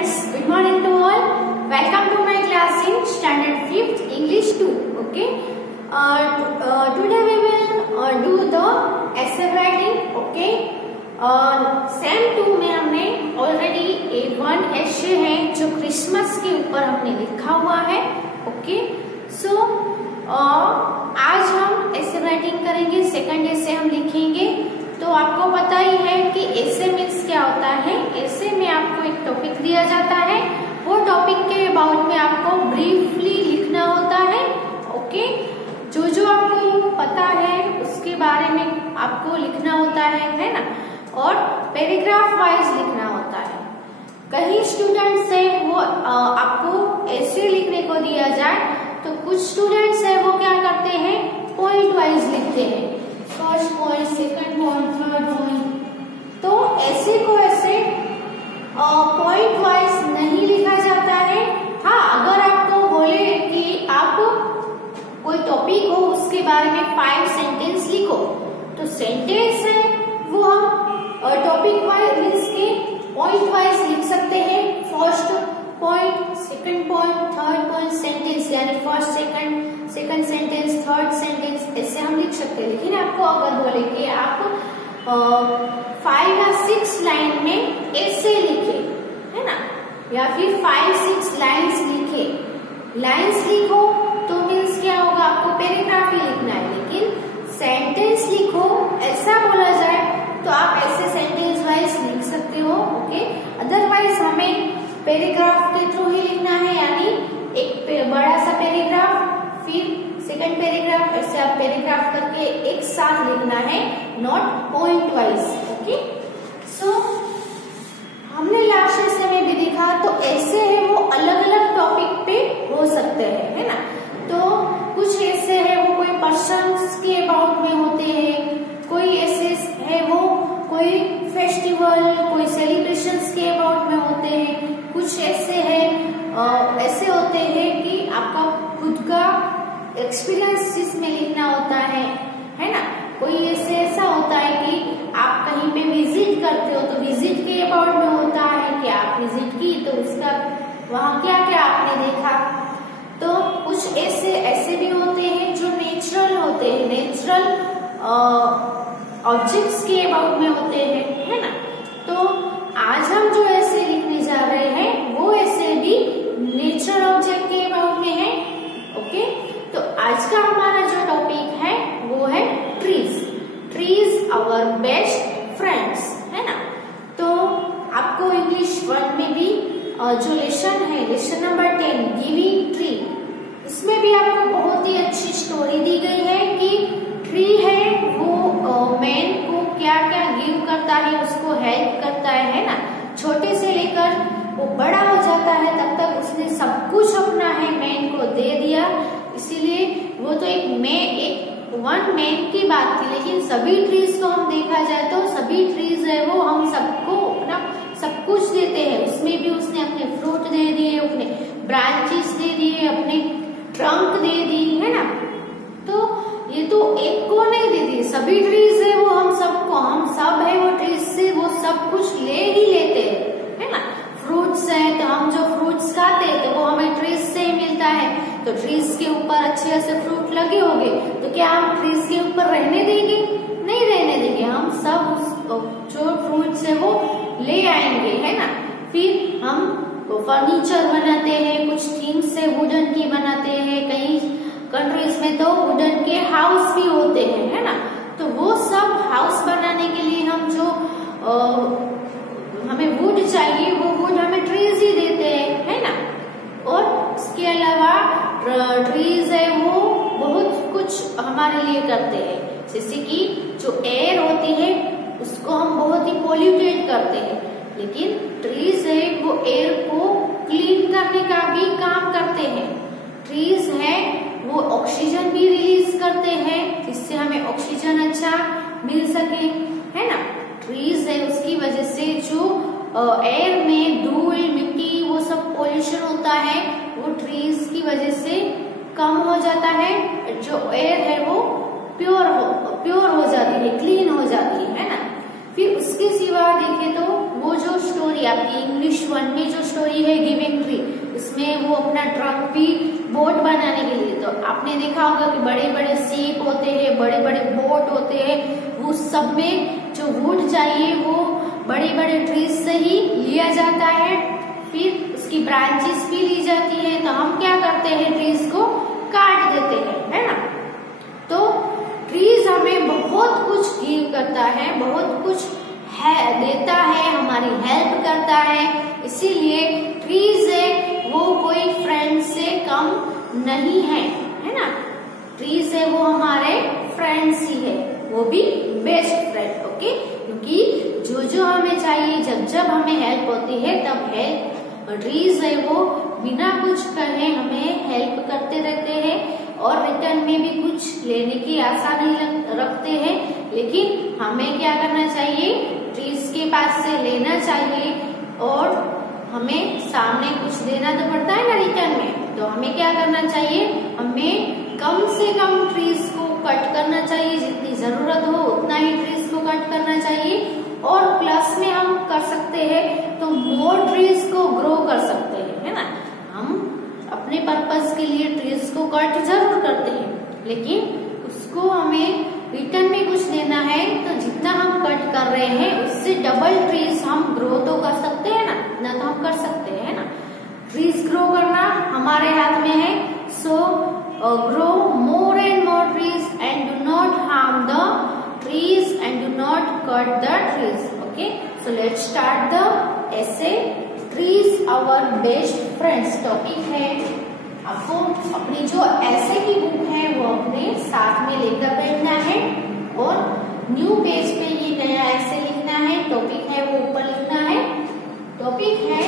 friends, good morning to all. Welcome to my class in standard 5th English 2. Okay. Today we will do the essay writing. Okay. Same 2 में हमने already A1 essay है जो Christmas के ऊपर हमने लिखा हुआ है. ओके. सो आज हम essay राइटिंग करेंगे. सेकंड essay हम लिखेंगे. तो आपको पता ही है कि essay मीन्स क्या होता है. essay में आपको एक टॉपिक दिया जाता है, वो टॉपिक के अबाउट में आपको ब्रीफली लिखना होता है. ओके. जो आपको पता है उसके बारे में आपको लिखना होता है ना. और पैराग्राफ वाइज लिखना होता है. कई स्टूडेंट्स है वो आपको ऐसे लिखने को दिया जाए तो कुछ स्टूडेंट्स है वो क्या करते हैं, पॉइंट वाइज लिखते हैं. First point, second point, third point. तो ऐसे को ऐसे पॉइंट वाइज नहीं लिखा जाता है. हाँ, अगर आपको बोले कि आप कोई टॉपिक हो उसके बारे में 5 सेंटेंस लिखो तो सेंटेंस है वो हम टॉपिक वाइज मीन्स के पॉइंट वाइज लिख सकते हैं. First point, second point, third point, sentence यानी first second sentence, third sentence ऐसे हम लिख सकते हैं. लेकिन आपको अगर बोले कि आप 5 या 6 लाइन में ऐसे लिखे है ना, या फिर 5-6 लाइन्स लिखे, लाइन्स लिखो तो मीन्स क्या होगा, आपको पैराग्राफ ही लिखना है. लेकिन सेंटेंस लिखो ऐसा बोला जाए तो आप ऐसे सेंटेंस वाइज लिख सकते हो. ओके. अदरवाइज हमें पैराग्राफ के थ्रू ही लिखना है, यानी एक बड़ा सा पैराग्राफ फिर सेकंड पैराग्राफ, ऐसे आप पैराग्राफ करके एक साथ लिखना है, नॉट पॉइंट वाइज. ओके. सो हमने लास्ट ऐसे में भी देखा तो ऐसे है वो अलग अलग टॉपिक पे हो सकते हैं, है ना. तो कुछ ऐसे है वो कोई पर्सन्स के अबाउट में होते हैं, कोई ऐसे है वो कोई फेस्टिवल, कोई सेलिब्रेशंस के अबाउट में होते हैं. कुछ ऐसे है ऐसे होते हैं कि आपका खुद का एक्सपीरियंस जिसमें लिखना होता है ना. कोई ऐसा होता है कि आप कहीं पे विजिट करते हो तो विजिट के अबाउट में होता है कि आप विजिट की तो उसका वहाँ क्या क्या आपने देखा. तो कुछ ऐसे भी होते हैं जो नेचुरल होते हैं, नेचुरल ऑब्जेक्ट्स के अबाउट में होते हैं, है ना. तो आज हम जो ऐसे लिखने जा रहे हैं वो ऐसे भी नेचुरल ऑब्जेक्ट के अबाउट में है. ओके. तो आज का हमारा जो टॉपिक है वो है trees. Trees our best friends, है ना. तो आपको इंग्लिश 1 में भी जो लेसन है, लेसन नंबर 10 गिविंग ट्री, इसमें भी आपको बहुत ही अच्छी स्टोरी दी गई है कि ट्री है वो मैन को क्या क्या गिव करता है, उसको हेल्प करता है ना. छोटे से लेकर वो बड़ा हो जाता है तब तक उसने सब कुछ अपना है मैन को दे दिया. इसीलिए वो तो एक वन मैन की बात थी, लेकिन सभी ट्रीज को हम देखा जाए तो सभी ट्रीज है वो हम सबको अपना सब कुछ देते हैं. उसमें भी उसने अपने फ्रूट दे दिए, अपने ब्रांचेस दे दिए, अपने ट्रंक दे दी, है ना. तो ये तो एक को नहीं दे दी, सभी ट्रीज है वो हम सबको, हम सब है वो ट्रीज से वो सब कुछ ले ही लेते हैं, है ना. फ्रूट्स है तो हम जो फ्रूट्स खाते हैं तो वो हमें ट्रीज से ही मिलता है. तो ट्रीज के ऊपर अच्छे से फ्रूट लगे होंगे तो क्या हम ट्रीज के ऊपर रहने देंगे? नहीं रहने देंगे. हम सब जो फ्रूट्स है वो ले आएंगे, है ना. फिर हम फर्नीचर बनाते हैं, कुछ थिंग्स है वुडन की बनाते हैं, कई कंट्रीज में तो वुडन के हाउस भी होते हैं, है ना. तो वो सब हाउस बनाने के लिए हम जो हमें वुड चाहिए वो वुड हमें ट्रीज ही देते हैं, है ना. और इसके अलावा ट्रीज है वो बहुत कुछ हमारे लिए करते हैं. जैसे कि जो एयर होती है उसको हम बहुत ही पोल्यूटेड करते हैं, लेकिन ट्रीज है वो एयर को क्लीन करने का भी काम करते हैं. ट्रीज है वो ऑक्सीजन भी रिलीज करते हैं जिससे हमें ऑक्सीजन अच्छा मिल सके, है ना. ट्रीज है उसकी वजह से जो एयर में धूल, मिट्टी वो सब पोल्यूशन होता है वो ट्रीज की वजह से कम हो जाता है. जो एयर है वो प्योर हो जाती है, क्लीन हो जाती है ना. फिर उसके सिवा देखें तो वो जो स्टोरी आपकी इंग्लिश 1 में जो स्टोरी है गिविंग ट्री, इसमें वो अपना ट्रक भी बोट बनाने के लिए, तो आपने देखा होगा कि बड़े बड़े सीप होते हैं, बड़े बड़े बोट होते हैं, वो सब में जो वुड चाहिए वो बड़े बड़े ट्रीज से ही लिया जाता है, फिर उसकी ब्रांचेस भी ली जाती है। तो हम क्या करते हैं, ट्रीज को काट देते हैं, है ना। तो ट्रीज हमें बहुत कुछ गिव करता है, बहुत कुछ है देता है, हमारी हेल्प करता है, इसीलिए ट्रीज है वो कोई फ्रेंड से कम नहीं है, है ना। ट्रीज है वो हमारे फ्रेंड्स ही है, वो भी बेस्ट फ्रेंड, ओके। क्योंकि जो जो हमें चाहिए, जब जब हमें हेल्प होती है तब हेल्प ट्रीज है वो बिना कुछ कहे हमें हेल्प करते रहते हैं और रिटर्न में भी कुछ लेने की आशा नहीं रखते हैं। लेकिन हमें क्या करना चाहिए, ट्रीज के पास से लेना चाहिए और हमें सामने कुछ देना तो पड़ता है ना रिटर्न में। तो हमें क्या करना चाहिए, हमें कम से कम ट्रीज को कट करना चाहिए, जितनी जरूरत हो उतना ही ट्रीज को कट करना चाहिए। और प्लस में हम कर सकते हैं तो मोर ट्रीज को ग्रो कर सकते हैं, है ना। हम अपने पर्पस के लिए ट्रीज को कट जरूर करते हैं, लेकिन उसको हमें रिटर्न में कुछ देना है, तो जितना हम कट कर रहे हैं उससे डबल ट्रीज हम ग्रो तो कर सकते हैं ना, इतना तो हम कर सकते हैं ना। ट्रीज ग्रो करना हमारे हाथ में है। So grow more and more trees and do not harm the trees and do not cut the trees. Okay, so let's start the essay. Trees our best friends. Topic है, आपको अपनी जो essay की बुक है वो अपने साथ में लेकर बैठना है और न्यू पेज पे ये नया essay लिखना है। टॉपिक है वो ऊपर लिखना है। टॉपिक है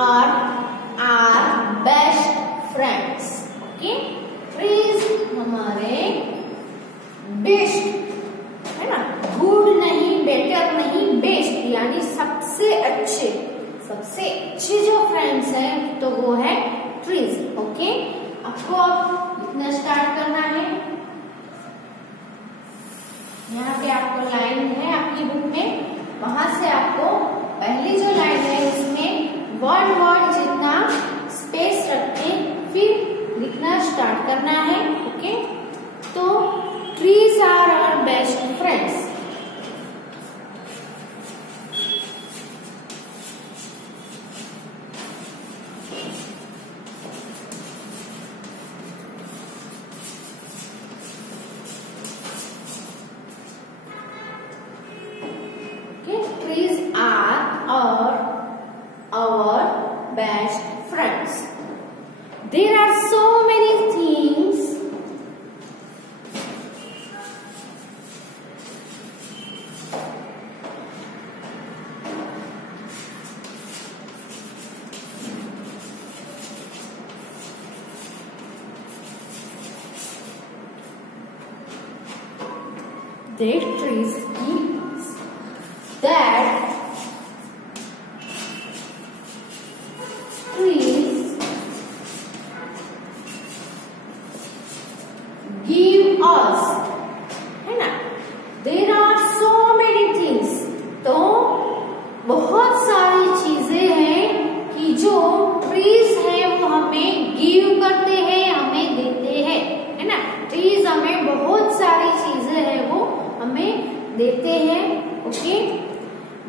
are our best friends. Okay, trees हमारे बेस्ट है ना, गुड नहीं, बेटर नहीं, बेस्ट यानी सबसे अच्छे जो फ्रेंड्स हैं तो वो है ट्रीज। ओके, आपको अब लिखना स्टार्ट करना है। यहाँ पे आपको लाइन है आपकी बुक में, वहां से आपको पहली जो लाइन है उसमें वर्ड जितना स्पेस रख के फिर लिखना स्टार्ट करना है। ओके, तो trees are our best friends. Trees are our best friends. There are so many things that trees give us, है ना। There are so many things, तो बहुत सारी चीजें हैं कि जो ट्रीज है वो हमें गिव करते हैं, हमें देते हैं, है ना। ट्रीज हमें बहुत सारी चीजें हैं वो हमें देते हैं। Okay,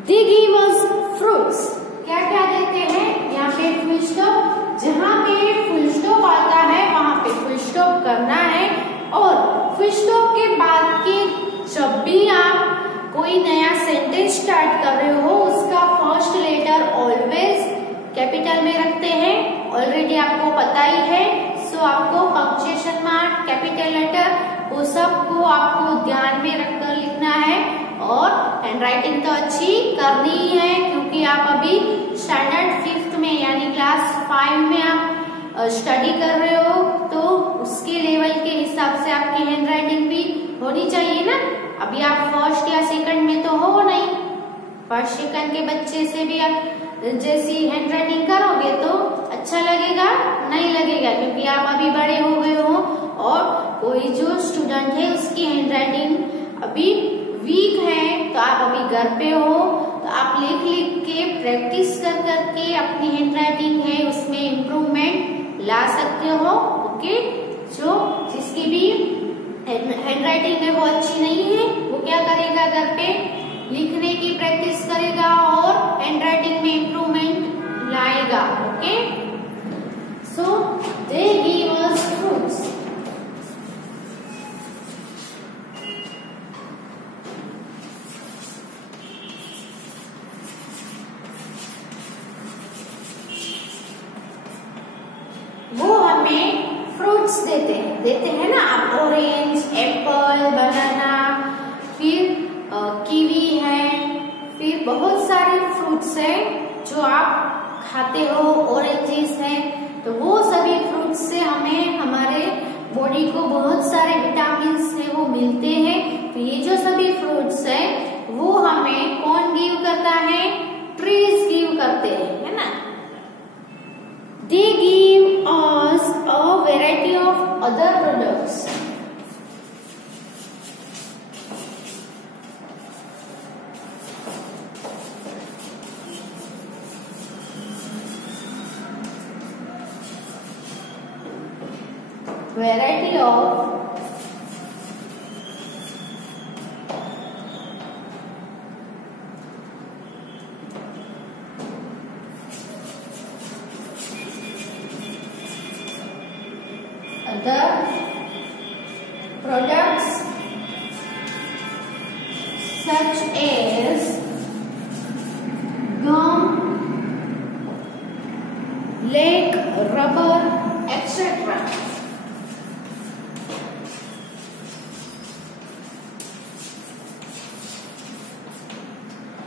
they give us fruits. क्या क्या देते हैं, यहाँ पे फुल स्टॉप, जहाँ पे फुल स्टॉप आता है वहां पे फुल स्टॉप करना है और फुल स्टॉप के बाद के जब भी आप कोई नया सेंटेंस स्टार्ट कर रहे हो उसका फर्स्ट लेटर ऑलवेज कैपिटल में रखते हैं। ऑलरेडी आपको पता ही है। सो आपको पंक्चुएशन मार्क, कैपिटल लेटर, वो सब को आपको ध्यान में रखकर लिखना है। और हैंडराइटिंग तो अच्छी करनी ही है क्योंकि आप अभी स्टैंडर्ड 5th में यानी क्लास 5 में आप स्टडी कर रहे हो, तो उसके लेवल के हिसाब से आपकी हैंडराइटिंग भी होनी चाहिए ना। अभी आप फर्स्ट या सेकंड में तो हो नहीं, फर्स्ट सेकंड के बच्चे से भी आप जैसी हैंड राइटिंग करोगे तो अच्छा लगेगा? नहीं लगेगा, क्योंकि आप अभी बड़े हो गए हो और कोई जो स्टूडेंट है उसकी हैंड राइटिंग अभी वीक है, तो आप अभी घर पे हो तो आप लिख लिख के प्रैक्टिस कर करके अपनी हैंड राइटिंग है उसमें इम्प्रूवमेंट ला सकते हो। ओके, जो जिसकी भी हैंड राइटिंग है वो अच्छी नहीं है वो क्या करेगा, घर पे लिखने की प्रैक्टिस करेगा और हैंड राइटिंग में इम्प्रूवमेंट लाएगा। Okay, so they give us fruits. वो हमें फ्रूट्स देते हैं ना, आप ऑरेंज, एप्पल, बनाना, फिर कीवी है, फिर बहुत सारे फ्रूट्स है जो आप खाते हो, ऑरेंजेस है, तो वो सभी फ्रूट्स से हमें हमारे बॉडी को बहुत सारे विटामिन है वो मिलते हैं। तो ये जो सभी फ्रूट्स है वो हमें कौन गिव करता है? ट्रीज गिव करते हैं, है ना। They give us a variety of other products. Variety of other products such as gum, lead, rubber, etc.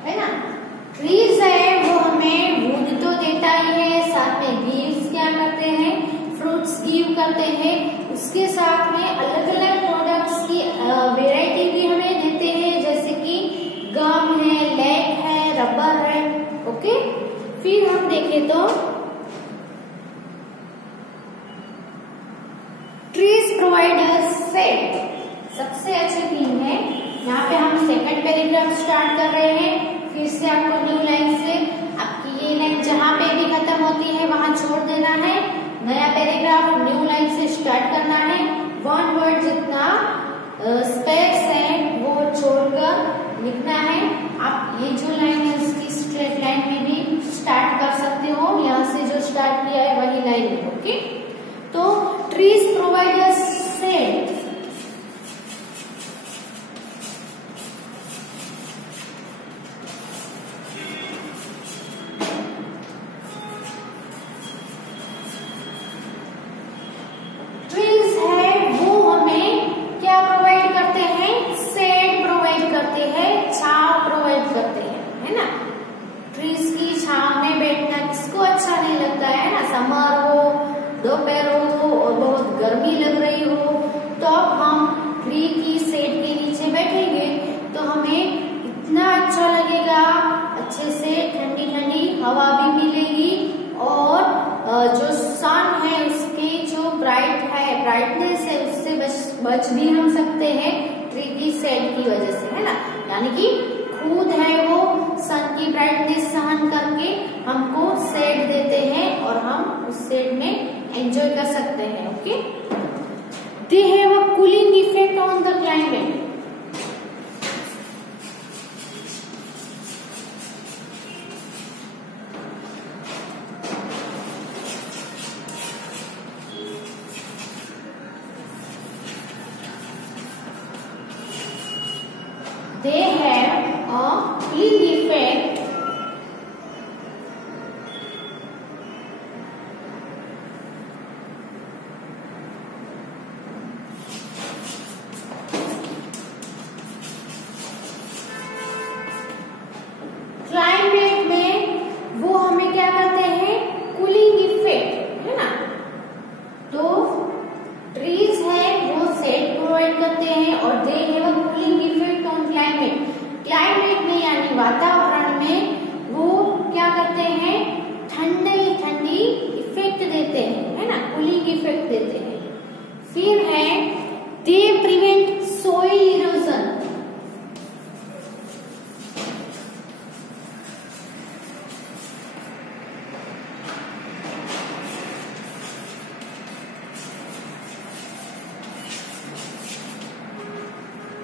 है ना। ट्रीज है वो हमें वुड तो देता ही है, साथ में लीव्स क्या करते हैं? फ्रूट्स गिव करते हैं। उसके साथ में अलग अलग प्रोडक्ट्स की वेराइटी भी हमें देते हैं, जैसे कि गम है, लेड है, रबर है। ओके, फिर हम देखें तो ट्रीज प्रोवाइड अस शेड, सबसे अच्छी थिंग है। यहाँ पे हम सेकंड पैराग्राफ स्टार्ट कर रहे हैं। फिर से आपको न्यू लाइन से आपकी ये लाइन जहाँ पे भी खत्म होती है वहां छोड़ देना है, नया पैराग्राफ न्यू लाइन से स्टार्ट करना है। वन वर्ड जितना स्पेस है वो छोड़कर लिखना है। आप ये जो लाइन है उसकी स्ट्रेट लाइन में भी स्टार्ट कर सकते हो, यहाँ से जो स्टार्ट किया है वही लाइन है। ओके, तो trees provide us shade. Summer हो, दोपहर हो और बहुत गर्मी लग रही हो, तो अब हम ट्री की शेड के नीचे बैठेंगे तो हमें इतना अच्छा लगेगा, अच्छे से ठंडी ठंडी हवा भी मिलेगी और जो सन है उसके जो ब्राइटनेस है उससे बच भी हम सकते हैं ट्री की शेड की वजह से, है ना। यानी कि खुद है वो सन की ब्राइटनेस सहन करके हमको शेड देते हैं और हम उस शेड में एंजॉय कर सकते हैं। Okay, they have a cooling effect on the climate. They have a cooling effect देते हैं, है ना, कूलिंग इफेक्ट देते हैं। फिर है they prevent soil erosion.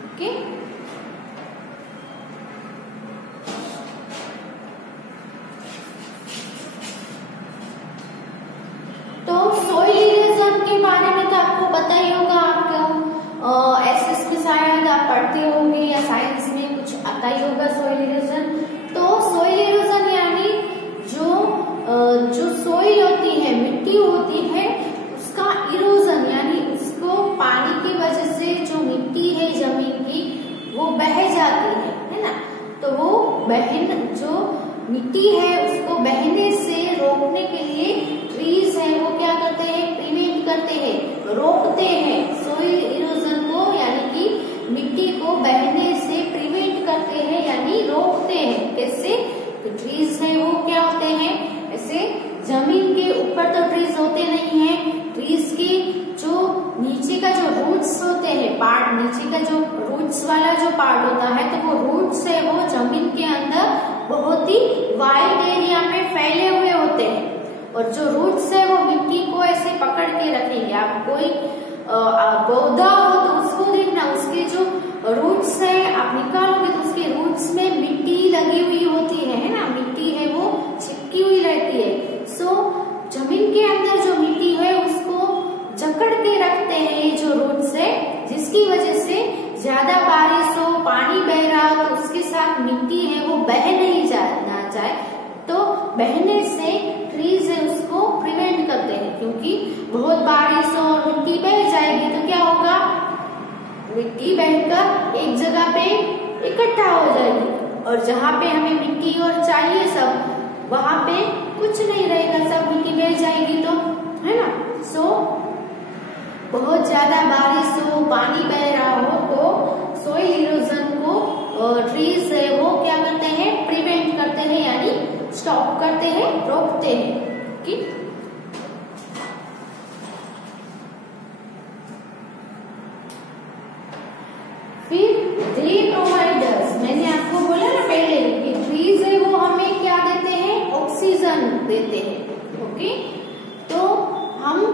Okay, तो सोइल इरोजन के बारे में तो आपको पता ही होगा, आपको एसएस में शायद आप पढ़ते होंगे या साइंस में कुछ आता ही होगा सोइल इरोजन। तो सोइल इरोजन यानी जो सोइल होती है, मिट्टी होती है, उसका इरोजन यानी उसको पानी की वजह से जो मिट्टी है जमीन की वो बह जाती है ना। तो वो जो मिट्टी है उसको बहने से रोकने के लिए ट्रीज है वो क्या करते हैं, प्रिवेंट करते हैं, रोकते हैं सोइल इरोजन को, यानी कि मिट्टी को बहने से प्रिवेंट करते हैं यानी रोकते हैं। कैसे? तो ट्रीज है वो क्या होते हैं, ऐसे जमीन के ऊपर तो ट्रीज होते नहीं है, ट्रीज के जो नीचे का जो रूट्स होते हैं पार्ट, नीचे का जो रूट्स वाला जो पार्ट होता है, तो वो रूट्स है वो जमीन के अंदर बहुत ही वाइड एरिया में फैले हुए होते हैं, और जो रूट्स है वो मिट्टी को ऐसे पकड़ के रखेंगे। आप कोई पौधा हो तो उसको देखना, उसके जो रूट्स है आप निकालोगे तो उसके रूट्स में मिट्टी लगी हुई होती है ना, मिट्टी है वो चिपकी हुई रहती है। सो जमीन के अंदर जो मिट्टी है उसको जकड़ के रखते हैं ये जो रूट्स है, जिसकी वजह से ज्यादा बारिश हो, पानी बह रहा हो तो उसके साथ मिट्टी है वो बह नहीं ना जाए, तो बहने से ट्रीज है उसको प्रिवेंट करते हैं। क्योंकि बहुत बारिश हो और मिट्टी बह जाएगी तो क्या होगा, मिट्टी बहकर एक जगह पे इकट्ठा हो जाएगी, और जहाँ पे हमें मिट्टी और चाहिए सब वहां पे कुछ नहीं रहेगा, सब मिट्टी बह जाएगी, तो है ना। सो बहुत ज्यादा बारिश हो, पानी बह रहा हो तो सोइल इरोजन को ट्रीज है वो क्या करते हैं, प्रिवेंट करते हैं यानी स्टॉप करते हैं, रोकते हैं। ओके, फिर दे प्रोवाइडर्स, मैंने आपको बोला ना पहले कि ट्रीज है वो हमें क्या देते हैं, ऑक्सीजन देते हैं। ओके, तो हम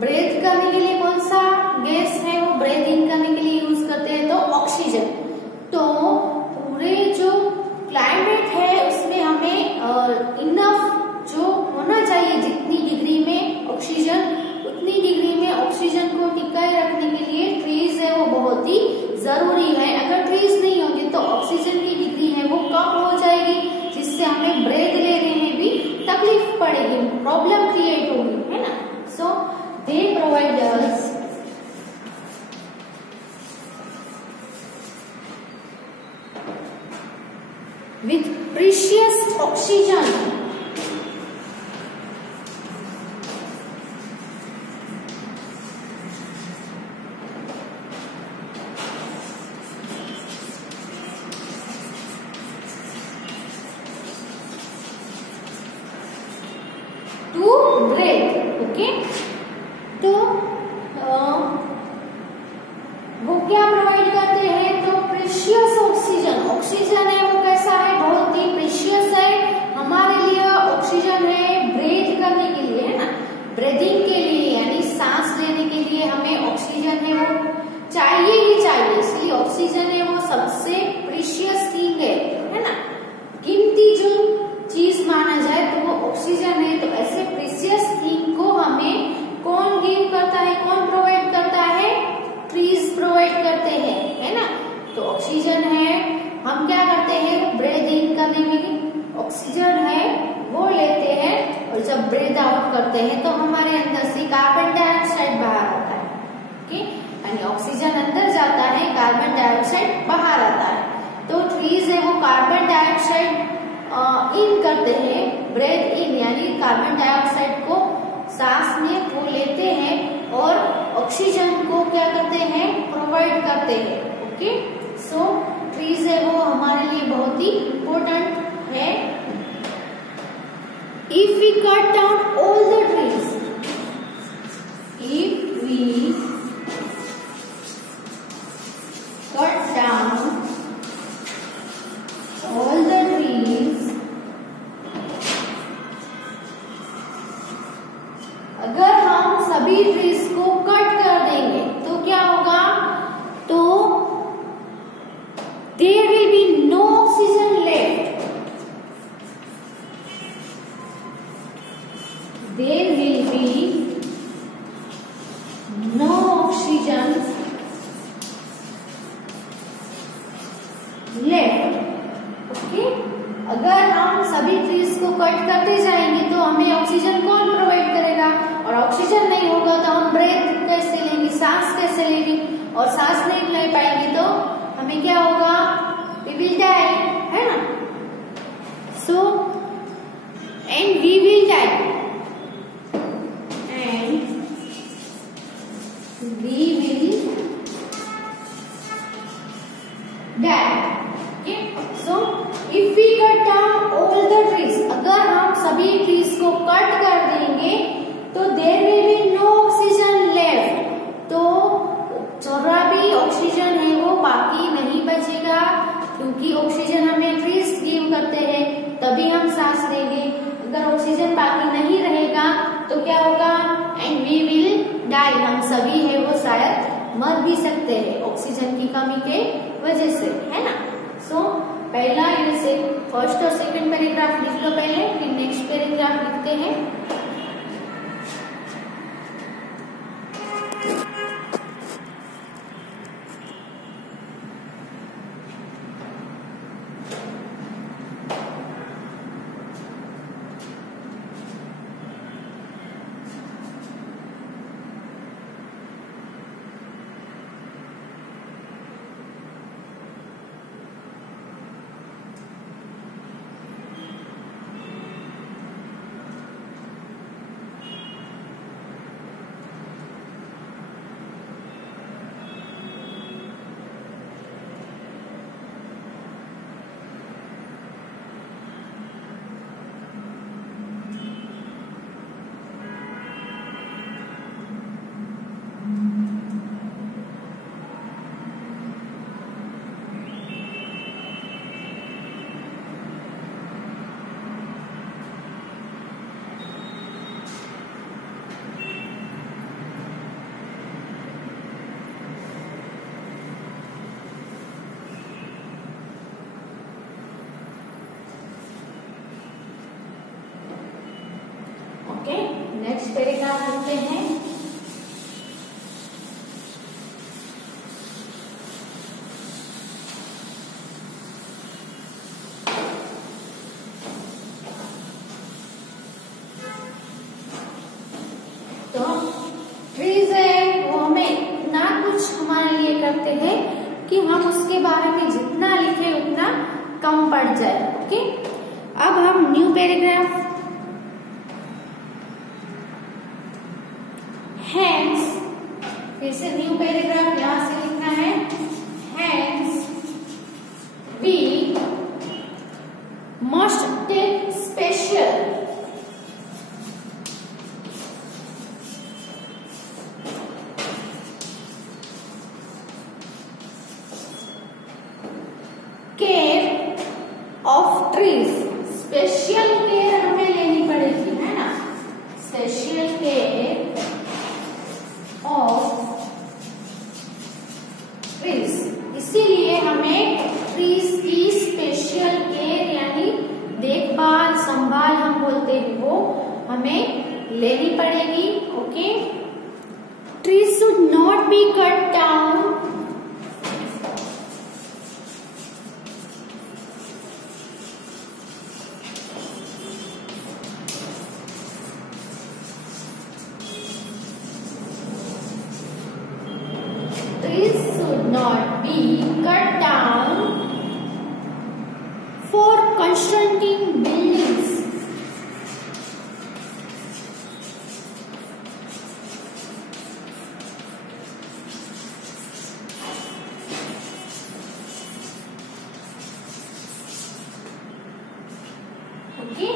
ब्रेथ करने के लिए कौन सा गैस है वो ब्रेथ इन करने के लिए यूज करते हैं, तो ऑक्सीजन। तो पूरे जो क्लाइमेट है उसमें हमें इनफ जो होना चाहिए, जितनी डिग्री में ऑक्सीजन, उतनी डिग्री में ऑक्सीजन को टिकाए रखने के लिए ट्रीज है वो बहुत ही जरूरी है। अगर ट्रीज नहीं होंगे तो ऑक्सीजन की डिग्री है वो कम हो जाएगी, जिससे हमें ब्रेथ लेने में भी तकलीफ पड़ेगी, प्रॉब्लम क्रिएट होगी, है ना। So they provide us with precious oxygen. To breathe. Okay, तो वो क्या प्रोवाइड करते हैं, तो प्रीशियस ऑक्सीजन। ऑक्सीजन है वो कैसा है, बहुत ही प्रीशियस है हमारे लिए। ऑक्सीजन है ब्रीथ करने के लिए, है ना, ब्रीदिंग के लिए यानी सांस लेने के लिए हमें ऑक्सीजन है वो चाहिए ही चाहिए, इसलिए ऑक्सीजन है वो सबसे प्रीशियस थिंग है ना, कीमती जो चीज माना जाए तो वो ऑक्सीजन है। तो ऐसे प्रीशियस थिंग को हमें कौन गिव करता है, कौन प्रोवाइड करता है, ट्रीज प्रोवाइड करते हैं, है ना। तो ऑक्सीजन है, हम क्या करते हैं, ब्रीथ इन करने में ऑक्सीजन है वो लेते हैं, और जब ब्रीथ आउट करते हैं तो हमारे अंदर से कार्बन डाइऑक्साइड बाहर आता है। ओके, यानी ऑक्सीजन अंदर जाता है, कार्बन डाइऑक्साइड बाहर आता है। तो ट्रीज है वो कार्बन डाइऑक्साइड इन करते हैं, ब्रीथ इन यानी कार्बन डाइऑक्साइड को सांस में वो लेते हैं और ऑक्सीजन को क्या करते हैं, प्रोवाइड करते हैं। ओके, सो ट्रीज है वो हमारे लिए बहुत ही इम्पोर्टेंट है। If we cut down all the trees, oxygen left. Okay, अगर हम सभी ट्रीज को कट करते जाएंगे तो हमें ऑक्सीजन कौन प्रोवाइड करेगा, और ऑक्सीजन नहीं होगा तो हम ब्रेथ कैसे लेंगे, सांस कैसे लेंगे, और सांस नहीं ले पाएंगे तो हमें क्या होगा, वी विल डाई, है ना। So and we will die, and we will die. Okay, so if we cut down all the trees, अगर हम सभी ट्रीज को कट कर देंगे तो there will be no oxygen left, तो थोड़ा भी ऑक्सीजन है वो बाकी नहीं बचेगा, क्योंकि ऑक्सीजन हमें ट्रीज गिव करते हैं तभी हम सांस लेंगे। अगर ऑक्सीजन बाकी नहीं रहेगा तो क्या होगा, एंड वी विल डाई, हम सभी है वो शायद मर भी सकते हैं ऑक्सीजन की कमी के वजह से, है ना। सो पहला इसे फर्स्ट और सेकंड पैराग्राफ लिख लो पहले, फिर नेक्स्ट पैराग्राफ लिखते हैं। ओके, नेक्स्ट पैराग्राफ लिखते हैं। तो ट्रीज है वो हमें ना कुछ हमारे लिए करते हैं कि हम उसके बारे में जितना लिखे उतना कम पड़ जाए। ओके, अब हम न्यू पैराग्राफ, Hence, फिर से न्यू पैराग्राफ यहां से लिखना है। Hence, we must take special care of trees। Special care हमें लेनी पड़ेगी, है ना, स्पेशल केयर ऑफ ट्रीज। इसीलिए हमें ट्रीज की स्पेशल केयर यानी देखभाल, संभाल हम बोलते हैं, वो हमें लेनी पड़ेगी। Okay, trees should not be cut down trees should not be cut down for constructing buildings। Okay,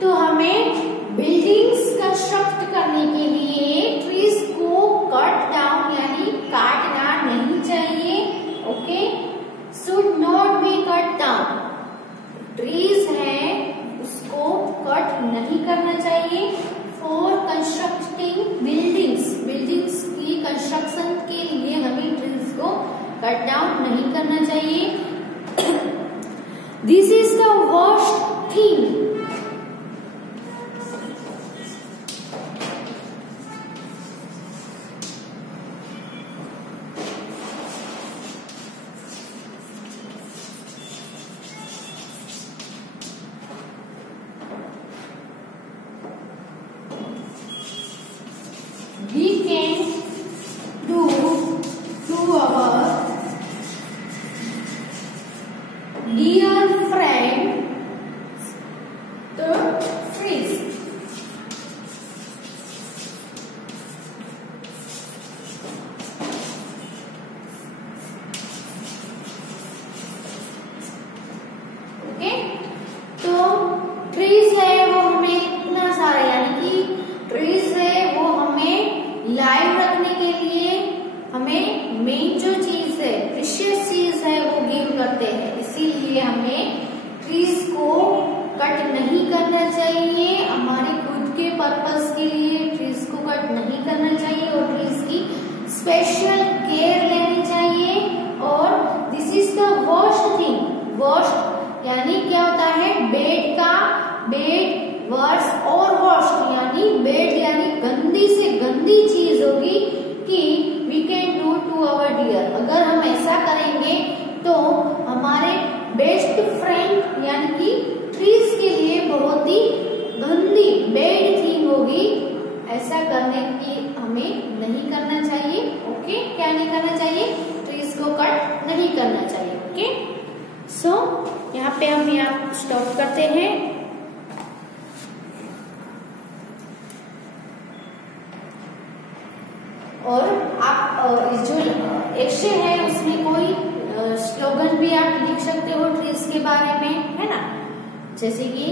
तो हमें बिल्डिंग्स कंस्ट्रक्ट करने के लिए ट्रीज को कट डाउन यानी काटना नहीं चाहिए। Okay, should not be cut down, trees है उसको कट नहीं करना चाहिए। फॉर कंस्ट्रक्टिंग बिल्डिंग्स, बिल्डिंग्स की कंस्ट्रक्शन के लिए हमें ट्रीज को कट डाउन नहीं करना चाहिए। This is the worst thing गंदी चीज होगी कि we can do to our dear. अगर हम ऐसा करेंगे तो हमारे बेस्ट फ्रेंड यानी कि ट्रीज के लिए बहुत ही गंदी बैड थिंग होगी। ऐसा करने की हमें नहीं करना चाहिए। ओके, क्या नहीं करना चाहिए? ट्रीज को कट नहीं करना चाहिए। ओके, सो यहाँ पे हम यहाँ स्टॉप करते हैं। और आप जो एक्शे है उसमें कोई स्लोगन भी आप लिख सकते हो ट्रीज के बारे में, है ना, जैसे कि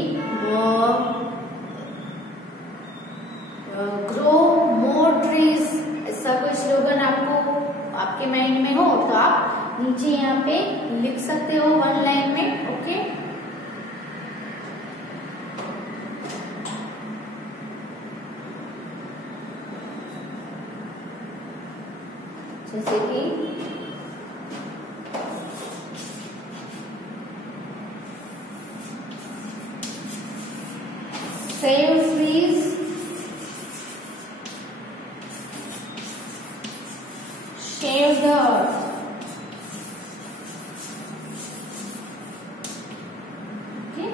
ग्रो मोर ट्रीज, ऐसा कोई स्लोगन आपको आपके माइंड में हो तो आप नीचे यहाँ पे लिख सकते हो 1 लाइन में। ओके, जैसे कि save trees, save the earth। Okay,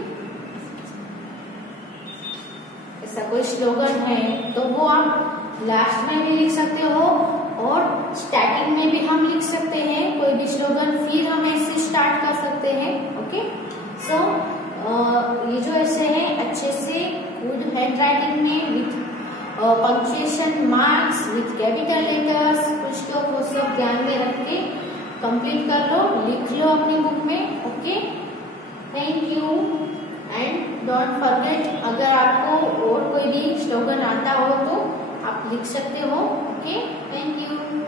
ऐसा कोई स्लोगन है तो वो आप लास्ट में भी लिख सकते हो और स्टार्टिंग में भी हम लिख सकते हैं कोई भी स्लोगन, फिर हम ऐसे स्टार्ट कर सकते हैं। ओके, सो ये जो ऐसे है अच्छे से गुड हैंड राइटिंग में with punctuation marks with capital letters, कुछ तो वो सब ध्यान में रख के कंप्लीट कर लो, लिख लो अपनी बुक में। Okay, thank you and don't forget, अगर आपको और कोई भी स्लोगन आता हो तो आप लिख सकते हो। Okay, thank you.